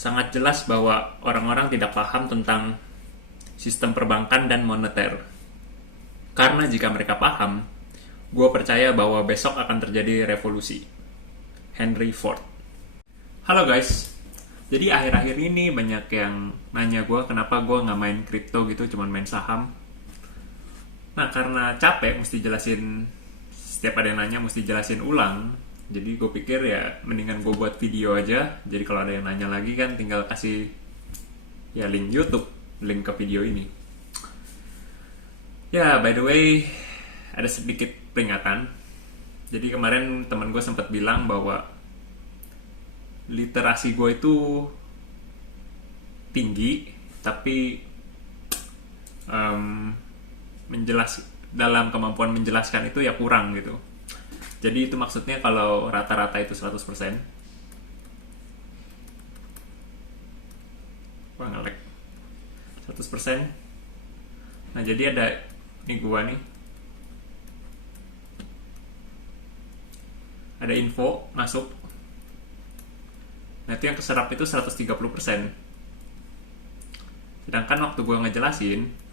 sangat jelas bahwa orang-orang tidak paham tentang sistem perbankan dan moneter. Karena jika mereka paham, gue percaya bahwa besok akan terjadi revolusi. Henry Ford. Halo guys, jadi akhir-akhir ini banyak yang nanya gue kenapa gue nggak main kripto gitu, cuman main saham. Nah, karena capek mesti jelasin, setiap ada yang nanya mesti jelasin ulang. Jadi gue pikir ya mendingan gue buat video aja. Jadi kalau ada yang nanya lagi kan tinggal kasih ya link YouTube, link ke video ini. Ya, by the way, ada sedikit peringatan. Jadi kemarin teman gue sempat bilang bahwa literasi gue itu tinggi, tapi dalam kemampuan menjelaskan itu ya kurang gitu. Jadi itu maksudnya kalau rata-rata itu 100%. Wah, nge-lag. 100%. Nah, jadi ada ini gua nih. Ada info masuk. Nah, itu yang keserap itu 130%. Sedangkan waktu gua ngejelasin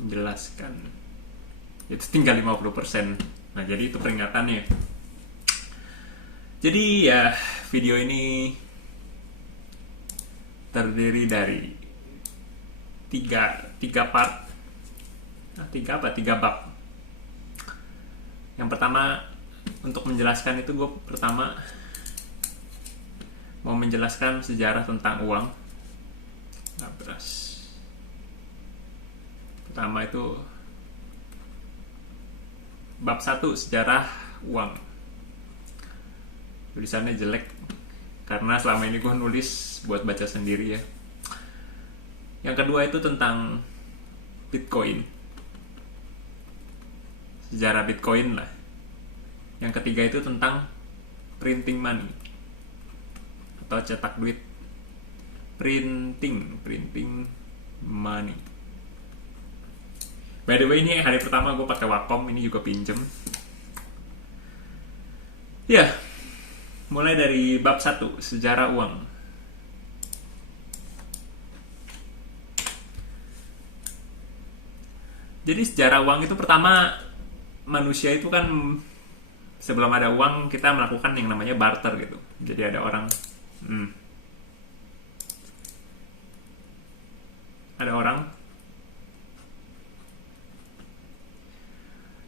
menjelaskan itu tinggal 50%. Nah, jadi itu peringatannya. Jadi ya video ini terdiri dari tiga part. Tiga bab. Yang pertama, untuk menjelaskan itu gue pertama mau menjelaskan sejarah tentang uang. Nah, beras. Pertama itu bab 1, sejarah uang. Tulisannya jelek karena selama ini gue nulis buat baca sendiri ya. Yang kedua itu tentang Bitcoin, sejarah Bitcoin lah. Yang ketiga itu tentang printing money atau cetak duit. Printing money. By the way, ini hari pertama gue pakai Wacom, ini juga pinjem. Ya, mulai dari bab 1, sejarah uang. Jadi sejarah uang itu pertama, manusia itu kan sebelum ada uang kita melakukan yang namanya barter gitu. Jadi ada orang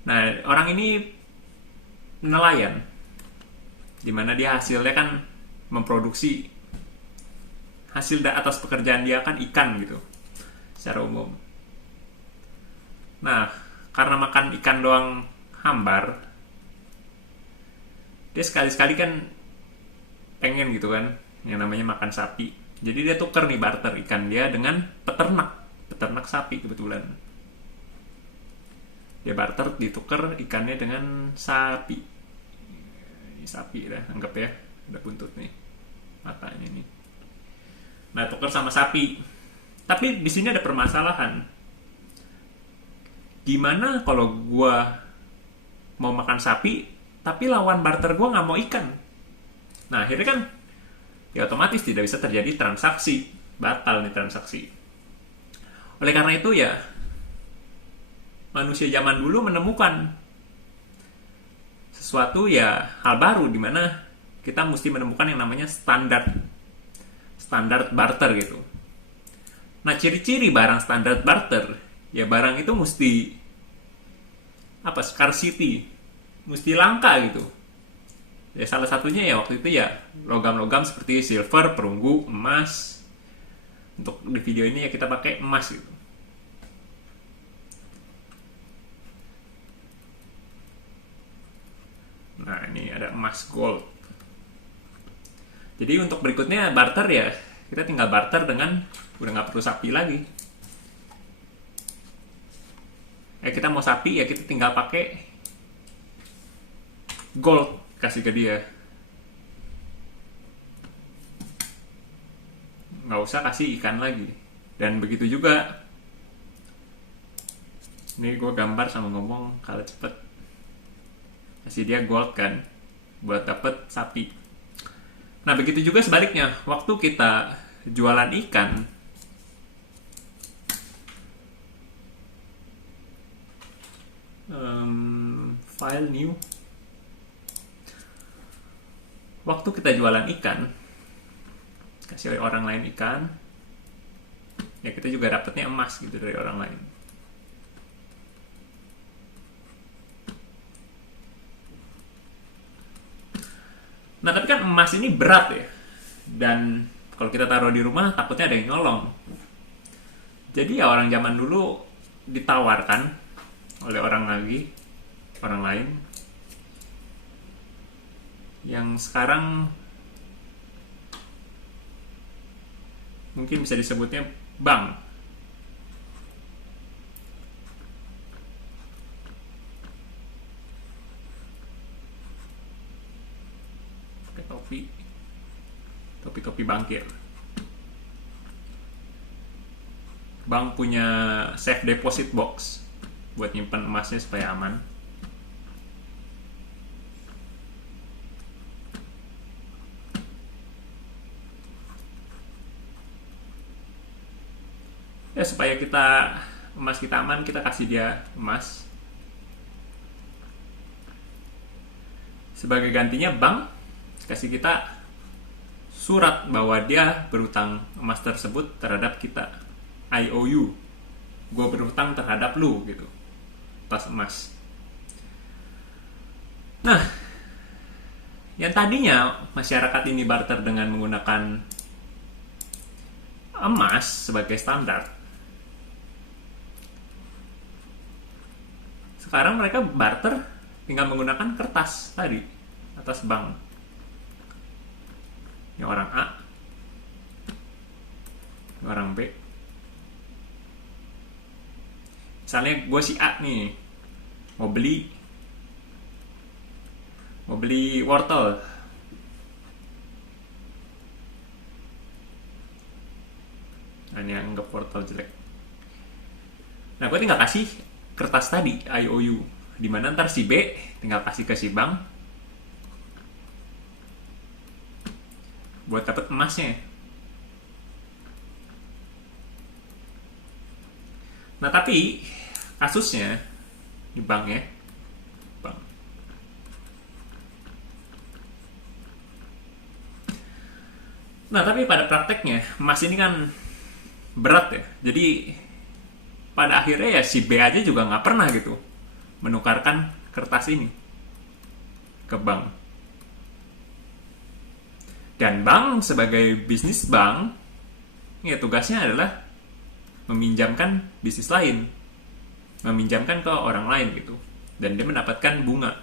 Nah, orang ini nelayan, dimana dia hasilnya kan memproduksi hasil atas pekerjaan dia kan ikan gitu secara umum. Nah, karena makan ikan doang hambar, dia sekali-sekali kan pengen gitu kan yang namanya makan sapi. Jadi dia tuker nih, barter ikan dia dengan peternak sapi kebetulan. Dia barter, ditukar ikannya dengan sapi. Ini sapi dah, anggap ya, ada buntut nih matanya nih. Nah, tukar sama sapi. Tapi di sini ada permasalahan. Gimana kalau gua mau makan sapi, tapi lawan barter gua nggak mau ikan? Nah, akhirnya kan ya otomatis tidak bisa terjadi transaksi, batal nih transaksi. Oleh karena itu ya manusia zaman dulu menemukan sesuatu ya hal baru, di mana kita mesti menemukan yang namanya standar barter gitu. Nah, ciri-ciri barang standar barter ya barang itu mesti scarcity, mesti langka gitu. Ya salah satunya ya waktu itu ya logam-logam seperti silver, perunggu, emas. Untuk di video ini ya kita pakai emas gitu. Nah, ini ada emas gold. Jadi untuk berikutnya barter ya kita tinggal barter dengan udah nggak perlu sapi lagi. Kita mau sapi ya kita tinggal pakai gold, kasih ke dia. Nggak usah kasih ikan lagi. Dan begitu juga. Ini gue gambar sama ngomong kalau cepet. Kasih dia gold kan. buat dapet sapi. Nah, begitu juga sebaliknya. Waktu kita jualan ikan, file new. Waktu kita jualan ikan, kasih orang lain ikan, ya kita juga dapetnya emas gitu dari orang lain. Nah, tapi kan emas ini berat ya. Dan kalau kita taruh di rumah takutnya ada yang nyolong. Jadi ya orang zaman dulu ditawarkan oleh orang lain yang sekarang mungkin bisa disebutnya bank. Pakai topi bankir. Bank punya safe deposit box buat nyimpan emasnya supaya aman. Ya supaya emas kita aman, kita kasih dia emas. Sebagai gantinya bank kasih kita surat bahwa dia berutang emas tersebut terhadap kita. IOU. Gue berutang terhadap lu gitu. Atas emas. Nah, yang tadinya masyarakat ini barter dengan menggunakan emas sebagai standar, sekarang mereka barter tinggal menggunakan kertas tadi atas bank. Ini orang A, ini orang B. Misalnya gue si A nih, mau beli wortel. Nah, ini anggap wortel jelek. Nah, gue tinggal kasih kertas tadi, IOU. Dimana ntar si B tinggal kasih ke si bank buat dapet emasnya. Nah, tapi kasusnya di bank ya. Bank. Nah, tapi pada prakteknya emas ini kan berat ya. Jadi pada akhirnya ya si B aja juga nggak pernah gitu menukarkan kertas ini ke bank. Dan bank sebagai bisnis bank, ya tugasnya adalah meminjamkan bisnis lain, meminjamkan ke orang lain gitu, dan dia mendapatkan bunga.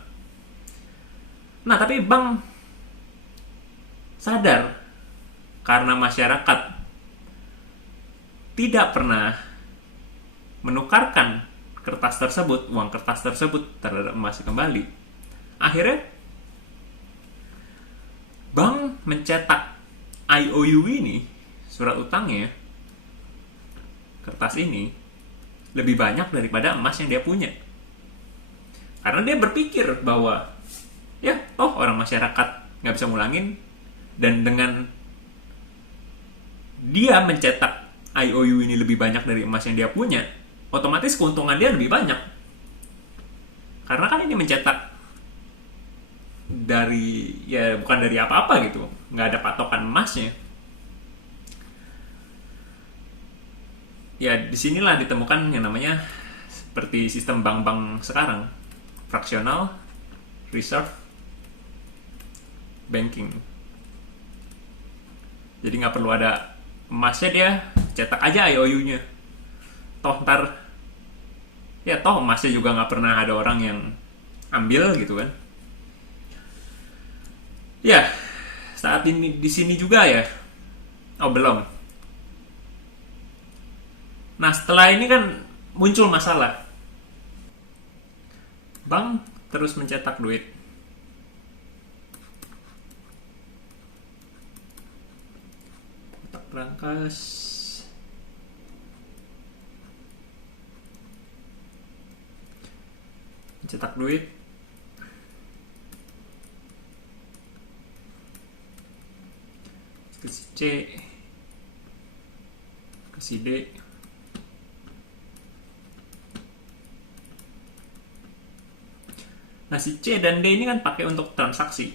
Nah, tapi bank sadar karena masyarakat tidak pernah menukarkan kertas tersebut, uang kertas tersebut terhadap emas kembali. Akhirnya bank mencetak IOU ini, surat utangnya, kertas ini lebih banyak daripada emas yang dia punya. Karena dia berpikir bahwa ya orang masyarakat nggak bisa ngulangin, dan dengan dia mencetak IOU ini lebih banyak dari emas yang dia punya, otomatis keuntungan dia lebih banyak. Karena kan ini mencetak dari, ya bukan dari apa-apa gitu, nggak ada patokan emasnya. Ya disinilah ditemukan yang namanya seperti sistem bank-bank sekarang, fractional reserve banking. Jadi nggak perlu ada emasnya, dia cetak aja IOU-nya. Toh ntar, ya toh emasnya juga nggak pernah ada orang yang ambil gitu kan. Ya, saat ini di sini juga ya. Oh, belum. Nah, setelah ini kan muncul masalah. Bank terus mencetak duit. Kotak berangkas. Mencetak duit. ke si C, ke si D. Nah, si C dan D ini kan pakai untuk transaksi.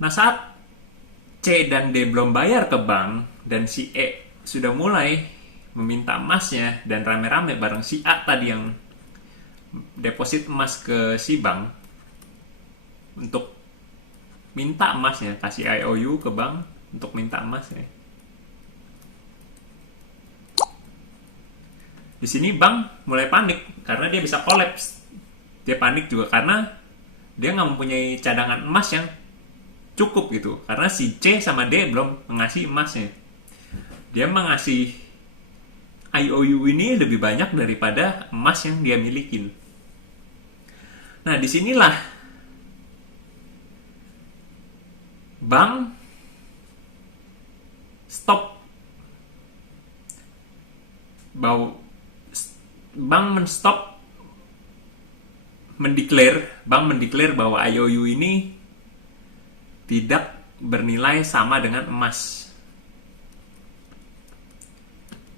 Nah, saat C dan D belum bayar ke bank dan si E sudah mulai meminta emasnya dan rame-rame bareng si A tadi yang deposit emas ke si bank untuk minta emasnya, kasih IOU ke bank untuk minta emasnya. Di sini bank mulai panik karena dia bisa kolaps. Dia panik juga karena dia nggak mempunyai cadangan emas yang cukup gitu, karena si C sama D belum mengasih emasnya. Dia mengasih IOU ini lebih banyak daripada emas yang dia milikin. Nah, disinilah bank stop, bank menstop mendeklar bahwa IOU ini tidak bernilai sama dengan emas.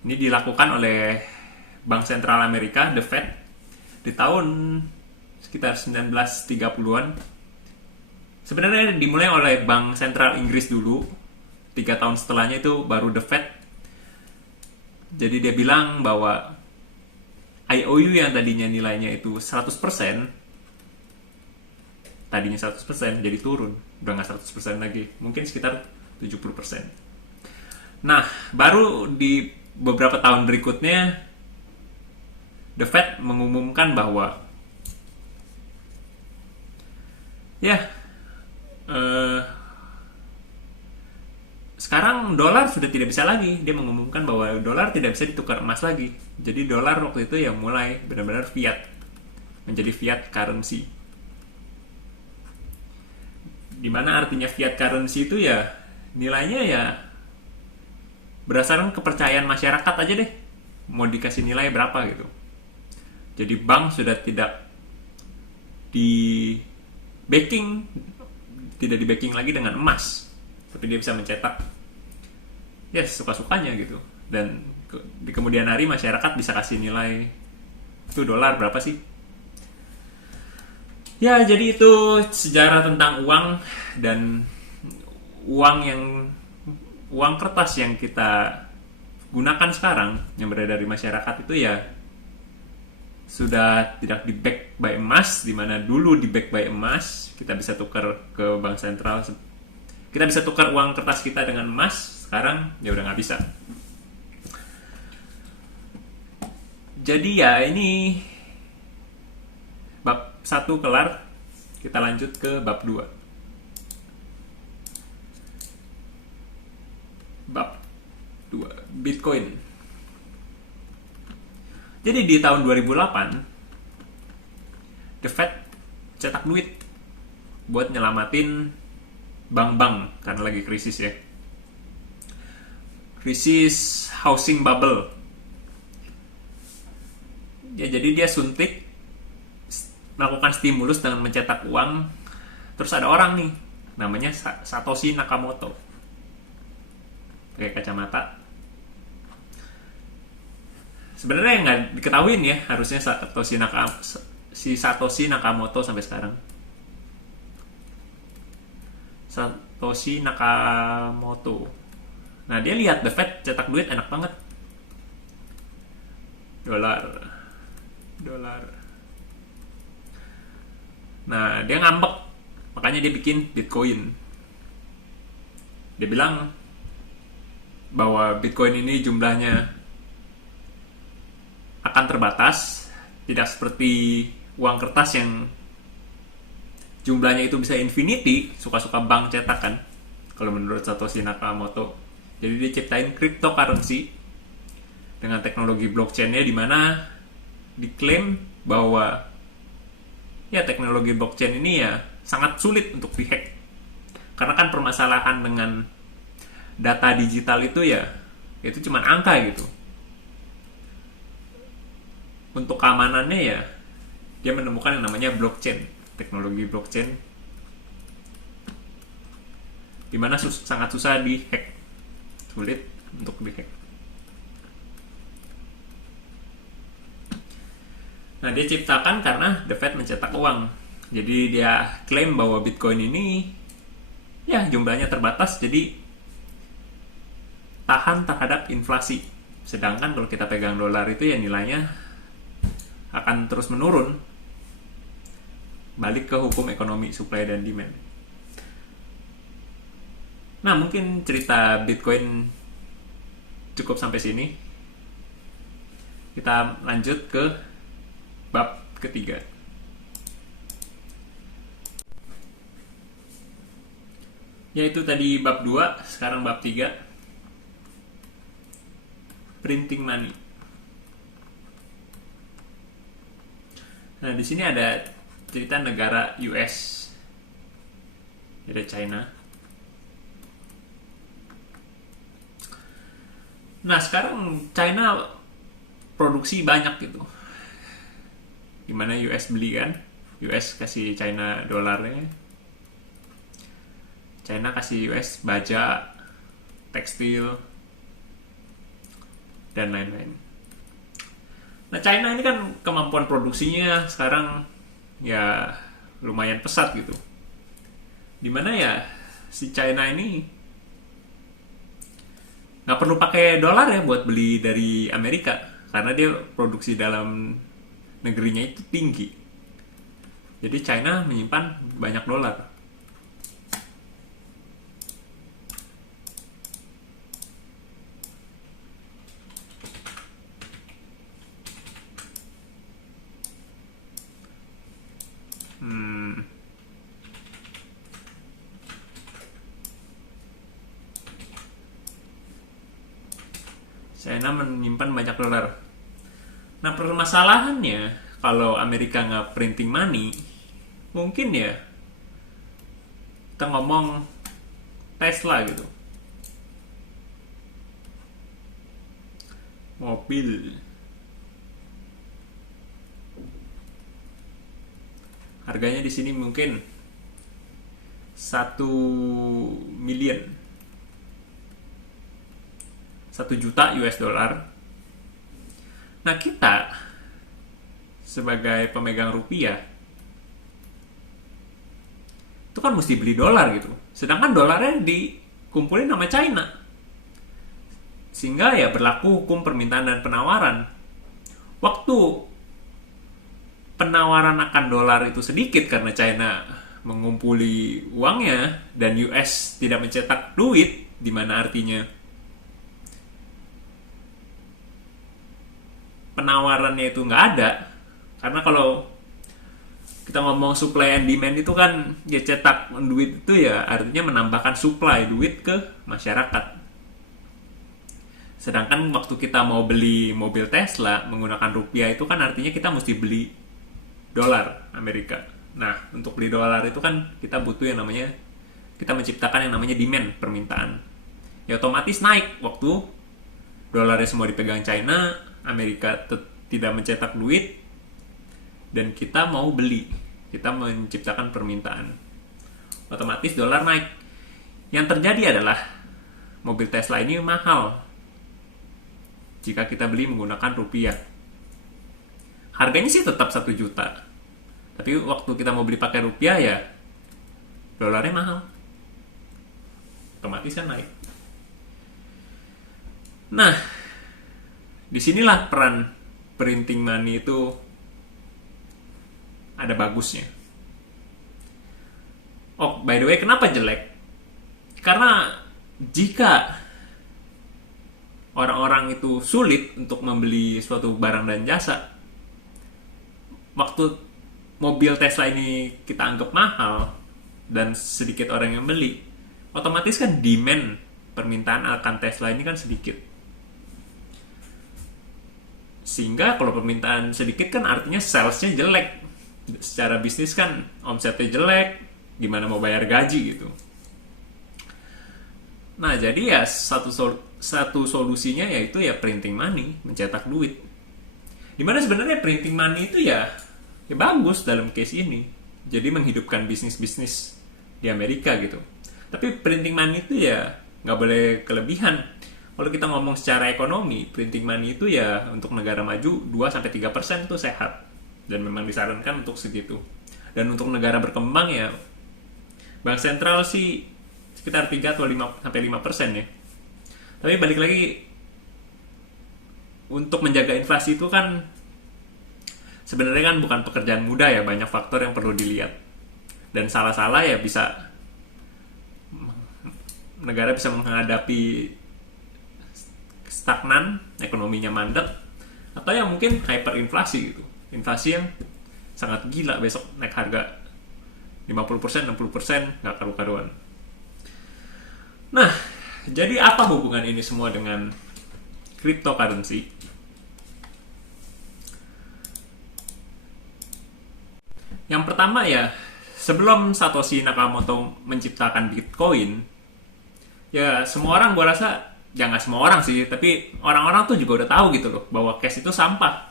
Ini dilakukan oleh Bank Sentral Amerika, The Fed, di tahun sekitar 1930-an. Sebenarnya dimulai oleh Bank Sentral Inggris dulu. 3 tahun setelahnya itu baru The Fed. Jadi dia bilang bahwa IOU yang tadinya nilainya itu 100%, tadinya 100% jadi turun. Udah nggak 100% lagi. Mungkin sekitar 70%. Nah, baru di beberapa tahun berikutnya The Fed mengumumkan bahwa sekarang dolar sudah tidak bisa lagi. Dia mengumumkan bahwa dolar tidak bisa ditukar emas lagi. Jadi dolar waktu itu yang mulai benar-benar fiat, menjadi fiat currency. Dimana artinya fiat currency itu ya nilainya ya berdasarkan kepercayaan masyarakat aja deh, mau dikasih nilai berapa gitu. Jadi bank sudah tidak di backing, tidak di backing lagi dengan emas, tapi dia bisa mencetak ya suka-sukanya gitu. Dan di kemudian hari masyarakat bisa kasih nilai itu dolar berapa sih. Ya, jadi itu sejarah tentang uang dan uang kertas yang kita gunakan sekarang yang berada di masyarakat itu ya sudah tidak di back by emas, dimana dulu di back by emas. Kita bisa tukar ke bank sentral, kita bisa tukar uang kertas kita dengan emas. Sekarang ya udah nggak bisa. Jadi ya ini bab 1 kelar, kita lanjut ke bab 2. Bab 2, Bitcoin. Jadi di tahun 2008 The Fed cetak duit buat nyelamatin bank-bank karena lagi krisis ya. Krisis housing bubble. Ya, jadi dia suntik, melakukan stimulus dengan mencetak uang. Terus ada orang nih namanya Satoshi Nakamoto, pakai kacamata. Sebenarnya nggak diketahuin ya harusnya Satoshi Nakamoto sampai sekarang. Satoshi Nakamoto. Nah, dia lihat The Fed cetak duit enak banget. Dolar. Nah, dia ngambek. Makanya dia bikin Bitcoin. Dia bilang bahwa Bitcoin ini jumlahnya akan terbatas, tidak seperti uang kertas yang jumlahnya itu bisa infinity, suka-suka bank cetak kan, kalau menurut Satoshi Nakamoto. Jadi dia ciptain cryptocurrency dengan teknologi blockchain-nya, di mana diklaim bahwa ya teknologi blockchain ini ya sangat sulit untuk dihack. Karena kan permasalahan dengan data digital itu ya itu cuma angka gitu. Untuk keamanannya ya, dia menemukan yang namanya blockchain, teknologi blockchain, dimana sangat susah dihack, sulit untuk dihack. Nah, dia ciptakan karena The Fed mencetak uang. Jadi dia klaim bahwa Bitcoin ini ya jumlahnya terbatas, jadi tahan terhadap inflasi. Sedangkan kalau kita pegang dolar itu ya nilainya akan terus menurun. Balik ke hukum ekonomi supply dan demand. Nah, mungkin cerita Bitcoin cukup sampai sini. Kita lanjut ke bab ketiga. Yaitu tadi bab 2, sekarang bab 3. Printing money. Nah, di sini ada cerita negara US. Ada China. Nah, sekarang China produksi banyak gitu. Gimana US beli kan? US kasih China dolarnya. China kasih US baja, tekstil, dan lain-lain. Nah, China ini kan kemampuan produksinya sekarang ya lumayan pesat gitu. Dimana ya si China ini nggak perlu pakai dolar ya buat beli dari Amerika, karena dia produksi dalam negerinya itu tinggi. Jadi China menyimpan banyak dolar. China menyimpan banyak dolar. Nah, permasalahannya kalau Amerika nggak printing money, mungkin ya kita ngomong Tesla gitu, mobil, harganya di sini mungkin 1 juta US dollar. Nah, kita sebagai pemegang rupiah itu kan mesti beli dolar gitu. Sedangkan dolarnya dikumpulin sama China. Sehingga ya berlaku hukum permintaan dan penawaran. Waktu penawaran akan dolar itu sedikit karena China mengumpuli uangnya dan US tidak mencetak duit, di mana artinya penawarannya itu nggak ada. Karena kalau kita ngomong supply and demand itu kan ya, cetak duit itu ya artinya menambahkan supply duit ke masyarakat. Sedangkan waktu kita mau beli mobil Tesla menggunakan rupiah itu kan artinya kita mesti beli dolar Amerika. Nah, untuk beli dolar itu kan kita butuh yang namanya, kita menciptakan yang namanya demand, permintaan. Ya otomatis naik waktu dolarnya semua dipegang China, Amerika tidak mencetak duit, dan kita mau beli, kita menciptakan permintaan, otomatis dolar naik. Yang terjadi adalah mobil Tesla ini mahal jika kita beli menggunakan rupiah. Harganya sih tetap 1 juta, tapi waktu kita mau beli pakai rupiah ya dolarnya mahal, otomatis kan naik. Nah, disinilah peran printing money itu ada bagusnya. Oh, by the way, kenapa jelek? Karena jika orang-orang itu sulit untuk membeli suatu barang dan jasa, waktu mobil Tesla ini kita anggap mahal dan sedikit orang yang beli, otomatis kan demand, permintaan akan Tesla ini kan sedikit. Sehingga kalau permintaan sedikit kan artinya salesnya jelek. Secara bisnis kan omsetnya jelek, gimana mau bayar gaji gitu. Nah, jadi ya satu solusinya yaitu ya printing money, mencetak duit. Dimana sebenarnya printing money itu ya bagus dalam case ini. Jadi menghidupkan bisnis-bisnis di Amerika gitu. Tapi printing money itu ya nggak boleh kelebihan. Kalau kita ngomong secara ekonomi, printing money itu ya untuk negara maju 2-3% itu sehat. Dan memang disarankan untuk segitu. Dan untuk negara berkembang ya, bank sentral sih sekitar 3-5% ya. Tapi balik lagi, untuk menjaga inflasi itu kan sebenarnya kan bukan pekerjaan mudah ya, banyak faktor yang perlu dilihat. Dan salah-salah ya bisa negara bisa menghadapi stagnan, ekonominya mandek, atau yang mungkin hyperinflasi gitu. Inflasi yang sangat gila, besok naik harga 50%, 60%, nggak karu-karuan. Nah, jadi apa hubungan ini semua dengan cryptocurrency? Yang pertama ya, sebelum Satoshi Nakamoto menciptakan Bitcoin, ya semua orang, gue rasa, ya nggak semua orang sih, tapi orang-orang tuh juga udah tahu gitu loh, bahwa cash itu sampah.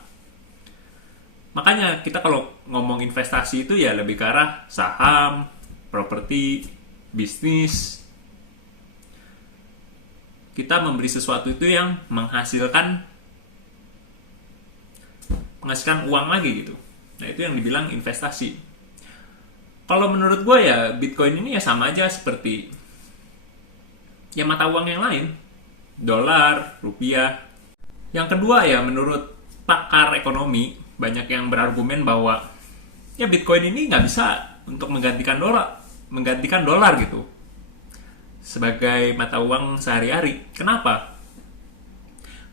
Makanya kita kalau ngomong investasi itu ya lebih ke arah saham, properti, bisnis. Kita membeli sesuatu itu yang menghasilkan uang lagi gitu. Nah itu yang dibilang investasi. Kalau menurut gue ya Bitcoin ini ya sama aja seperti ya mata uang yang lain, dolar, rupiah. Yang kedua ya menurut pakar ekonomi banyak yang berargumen bahwa ya Bitcoin ini nggak bisa untuk menggantikan dolar gitu sebagai mata uang sehari-hari. Kenapa?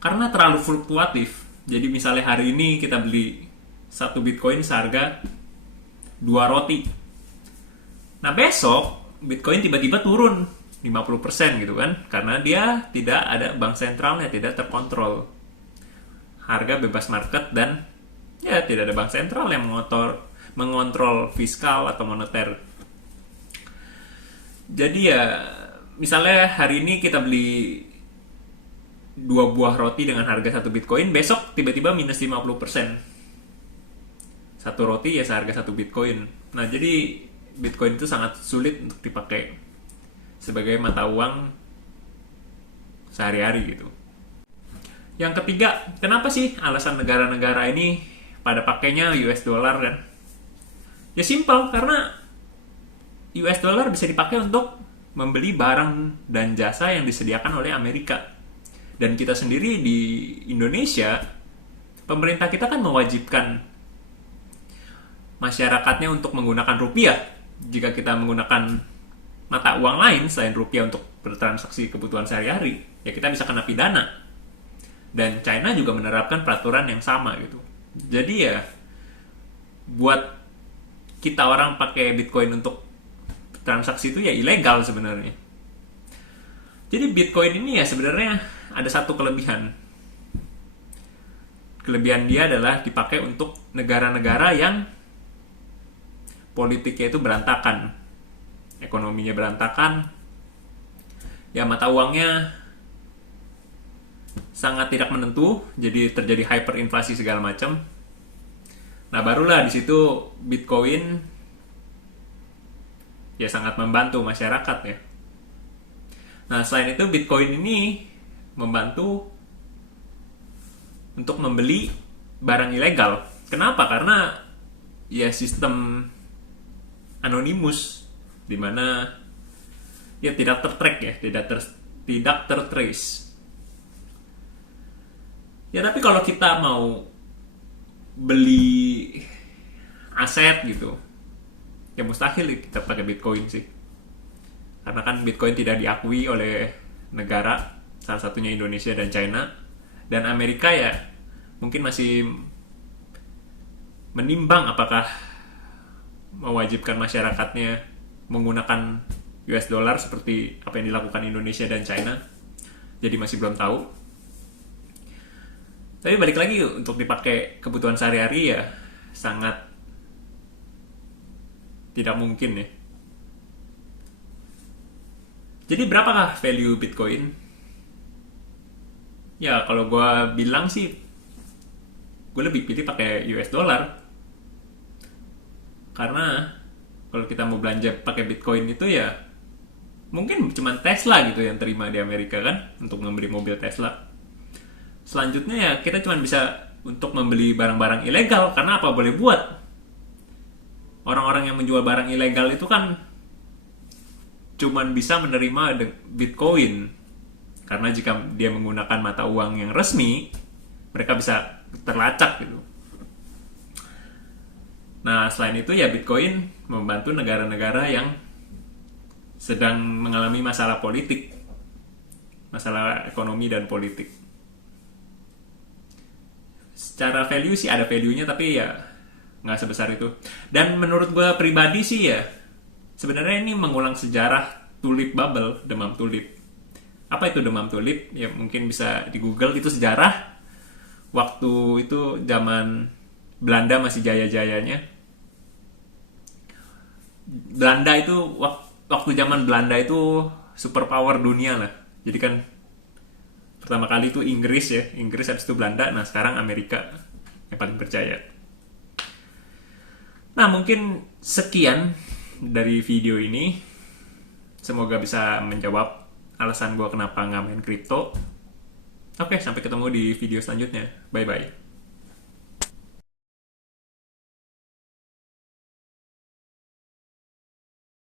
Karena terlalu fluktuatif. Jadi misalnya hari ini kita beli 1 Bitcoin seharga 2 roti. Nah besok Bitcoin tiba-tiba turun 50% gitu kan, karena dia tidak ada bank sentralnya, tidak terkontrol, harga bebas market, dan ya tidak ada bank sentral yang mengontrol fiskal atau moneter. Jadi ya misalnya hari ini kita beli 2 buah roti dengan harga 1 Bitcoin, besok tiba-tiba minus 50%. 1 roti ya seharga 1 Bitcoin. Nah jadi Bitcoin itu sangat sulit untuk dipakai sebagai mata uang sehari-hari gitu. Yang ketiga, kenapa sih alasan negara-negara ini pada pakainya US dollar kan? Ya simpel, karena US dollar bisa dipakai untuk membeli barang dan jasa yang disediakan oleh Amerika. Dan kita sendiri di Indonesia, pemerintah kita kan mewajibkan masyarakatnya untuk menggunakan rupiah. Jika kita menggunakan mata uang lain selain rupiah untuk bertransaksi kebutuhan sehari-hari, ya kita bisa kena pidana. Dan China juga menerapkan peraturan yang sama gitu. Jadi ya buat kita orang pakai Bitcoin untuk transaksi itu ya ilegal sebenarnya. Jadi Bitcoin ini ya sebenarnya ada satu kelebihan. Kelebihan dia adalah dipakai untuk negara-negara yang politiknya itu berantakan, ekonominya berantakan, ya mata uangnya sangat tidak menentu, jadi terjadi hyperinflasi segala macam. Nah barulah di situ Bitcoin ya sangat membantu masyarakat ya. Nah selain itu Bitcoin ini membantu untuk membeli barang ilegal. Kenapa? Karena ya sistem anonymous, dimana ya tidak tertrack ya, tidak tertrace. Ya tapi kalau kita mau beli aset gitu, ya mustahil kita pakai Bitcoin sih. Karena kan Bitcoin tidak diakui oleh negara, salah satunya Indonesia dan China. Dan Amerika ya mungkin masih menimbang apakah mewajibkan masyarakatnya menggunakan US dollar seperti apa yang dilakukan Indonesia dan China. Jadi masih belum tahu. Tapi balik lagi untuk dipakai kebutuhan sehari-hari ya sangat tidak mungkin ya. Jadi berapakah value Bitcoin? Ya kalau gue bilang sih, gue lebih pilih pakai US dollar. Karena kalau kita mau belanja pakai Bitcoin itu ya mungkin cuma Tesla gitu yang terima di Amerika kan untuk membeli mobil Tesla. Selanjutnya ya kita cuma bisa untuk membeli barang-barang ilegal. Karena apa boleh buat? Orang-orang yang menjual barang ilegal itu kan cuma bisa menerima Bitcoin. Karena jika dia menggunakan mata uang yang resmi, mereka bisa terlacak gitu. Nah, selain itu ya Bitcoin membantu negara-negara yang sedang mengalami masalah politik, masalah ekonomi dan politik. Secara value sih ada value-nya, tapi ya nggak sebesar itu. Dan menurut gue pribadi sih ya, sebenarnya ini mengulang sejarah tulip bubble, demam tulip. Apa itu demam tulip? Ya mungkin bisa di Google, itu sejarah. Waktu itu zaman Belanda masih jaya-jayanya. Belanda itu waktu zaman Belanda itu superpower dunia lah. Jadi kan pertama kali itu Inggris ya, Inggris habis itu Belanda, nah sekarang Amerika yang paling percaya. Nah mungkin sekian dari video ini. Semoga bisa menjawab alasan gue kenapa nggak main kripto. Oke, sampai ketemu di video selanjutnya. Bye-bye.